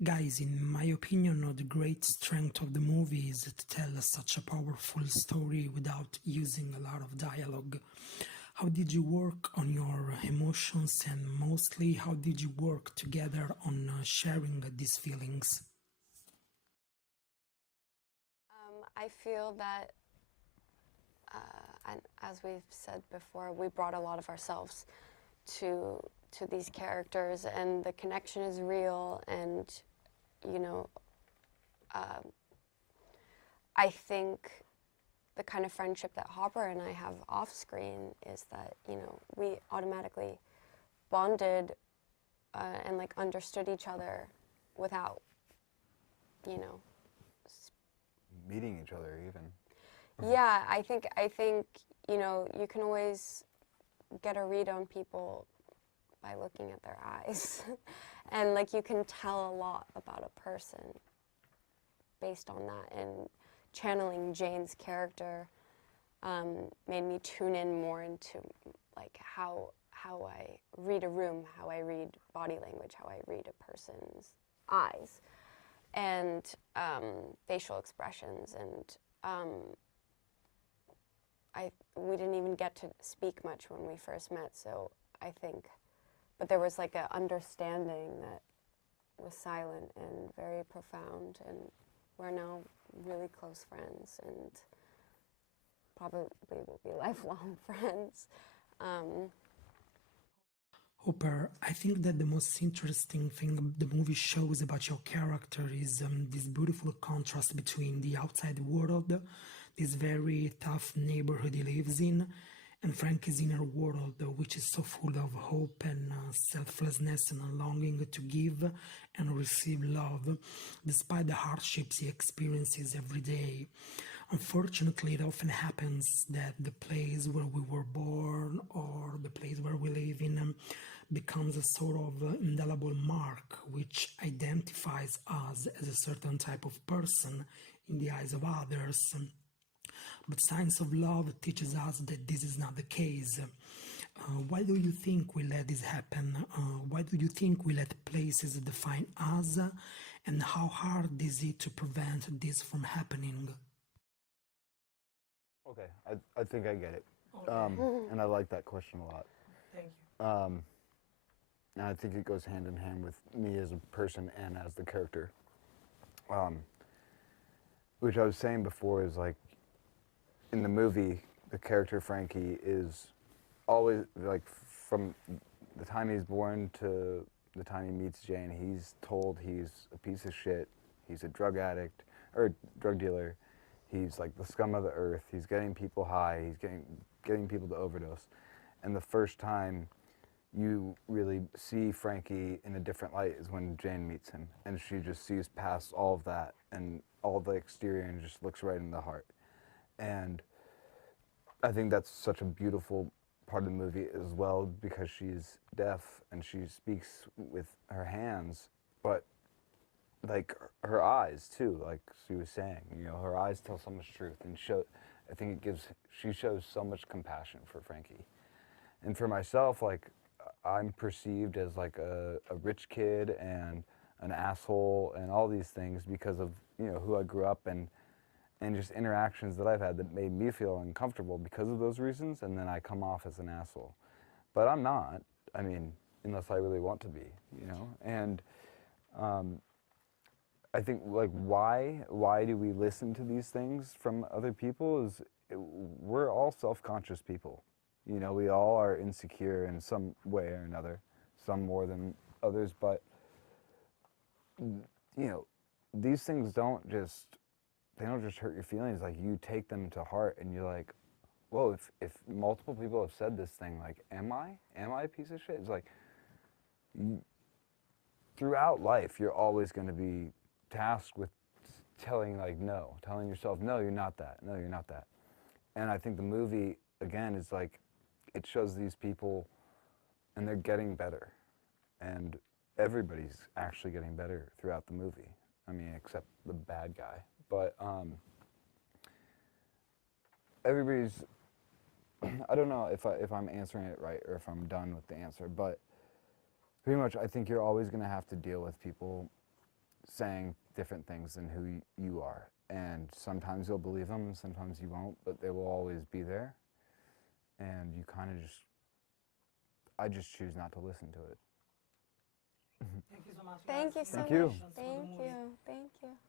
Guys, in my opinion, the great strength of the movie is to tell such a powerful story without using a lot of dialogue. How did you work on your emotions, and mostly how did you work together on sharing these feelings? I feel that, and as we've said before, we brought a lot of ourselves to these characters, and the connection is real. And you know, I think the kind of friendship that Hopper and I have off screen is that, you know, we automatically bonded and like understood each other without, you know, meeting each other even. yeah, I think you know, you can always get a read on people by looking at their eyes. And like you can tell a lot about a person based on that. And channeling Jane's character made me tune in more into like how I read a room, how I read body language, how I read a person's eyes and facial expressions. And we didn't even get to speak much when we first met, so I think, but there was like an understanding that was silent and very profound, and we're now really close friends and probably will be lifelong friends. Hopper, I think that the most interesting thing the movie shows about your character is this beautiful contrast between the outside world, this very tough neighborhood he lives in, and Frankie's inner world, which is so full of hope and selflessness and a longing to give and receive love, despite the hardships he experiences every day. Unfortunately, it often happens that the place where we were born or the place where we live in becomes a sort of indelible mark which identifies us as a certain type of person in the eyes of others. But Science of Love teaches us that this is not the case. Why do you think we let this happen? Why do you think we let places define us? And how hard is it to prevent this from happening? Okay, I think I get it. Okay. And I like that question a lot. Thank you. And I think it goes hand in hand with me as a person and as the character. Which I was saying before is like, in the movie, the character Frankie is always, like, from the time he's born to the time he meets Jane, he's told he's a piece of shit, he's a drug addict, or drug dealer, he's like the scum of the earth, he's getting people high, he's getting people to overdose. And the first time you really see Frankie in a different light is when Jane meets him, and she just sees past all of that and all the exterior and just looks right in the heart. And I think that's such a beautiful part of the movie as well, because she's deaf and she speaks with her hands, but like her eyes too, like she was saying, you know, her eyes tell so much truth, and I think she shows so much compassion for Frankie. And for myself, like, I'm perceived as like a rich kid and an asshole and all these things because of, you know, who I grew up and just interactions that I've had that made me feel uncomfortable because of those reasons, and then I come off as an asshole. But I'm not, I mean, unless I really want to be, you know? And I think, like, why do we listen to these things from other people is we're all self-conscious people. You know, we all are insecure in some way or another, some more than others, but, you know, these things don't just hurt your feelings. Like, you take them to heart and you're like, whoa, if multiple people have said this thing, like, am I a piece of shit? It's like, throughout life, you're always going to be tasked with telling yourself, no, you're not that, no, you're not that. And I think the movie, again, is like, it shows these people and they're getting better. And everybody's actually getting better throughout the movie. I mean, except the bad guy. But everybody's, I don't know if I'm answering it right or if I'm done with the answer, but pretty much I think you're always going to have to deal with people saying different things than who you are. And sometimes you'll believe them, sometimes you won't, but they will always be there. And you kind of just, I just choose not to listen to it. Thank you so much. Thank you so Thank you. much. Thank you. Thank you.